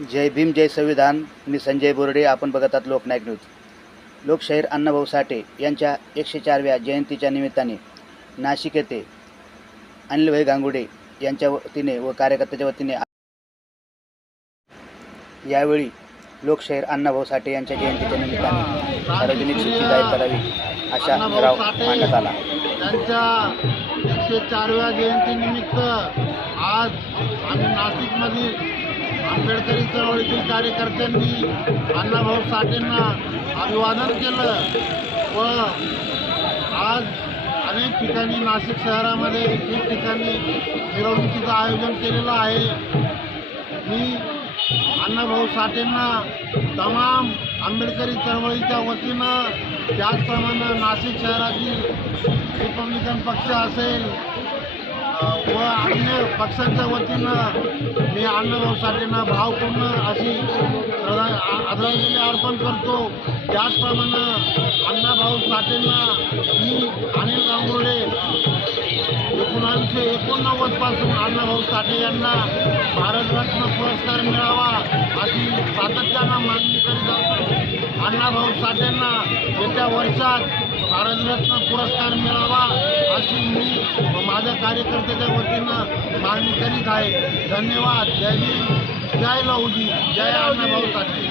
जय भीम जय संविधान. मी संजय बोर्डे आपण बघत आहात लोकनायक न्यूज. लोकशाहीर अण्णाभाऊ साठे यांच्या एकशे चारव्या जयंतीच्या निमित्ताने नाशिक येथे अनिलभाई गांगुडे यांच्या वतीने व कार्यकर्त्याच्या वतीने यावेळी लोकशाहीर अण्णाभाऊ साठे यांच्या जयंतीच्या निमित्ताने सार्वजनिक सुट्टी जाहीर करावी अशा ठराव मांडण्यात आला. एकशे चारव्या जयंतीनिमित्त आज आम्ही नाशिकमधील आंबेडकरी चळवळीतील कार्यकर्त्यांनी अण्णाभाऊ साठेंना अभिवादन केलं व आज अनेक ठिकाणी नाशिक शहरामध्ये ठिकठिकाणी मिरवणुकीचं आयोजन केलेलं आहे. मी अण्णाभाऊ साठेंना तमाम आंबेडकरी चळवळीच्या वतीनं त्याचप्रमाणे नाशिक शहरातील रिपब्लिकन पक्ष असेल व अन्य पक्षांच्या वतीनं मी अण्णाभाऊ साठेंना भावपूर्ण अशी आदरांजली अर्पण करतो. त्याचप्रमाणे अण्णाभाऊ साठेंना मी अनिल गांगुर्डे एकोणावीसशे एकोणनव्वदपासून अण्णाभाऊ साठे यांना भारतरत्न पुरस्कार मिळावा अशी सातत्यानं मागणी करीत असतो. अण्णाभाऊ साठेंना येत्या वर्षात भारतरत्न पुरस्कार मिळावा अशी मी माझ्या कार्यकर्त्याच्या वतीनं मागणी करीत आहे. धन्यवाद. जय जय लहुजी जय अण्णाभाऊ साठे.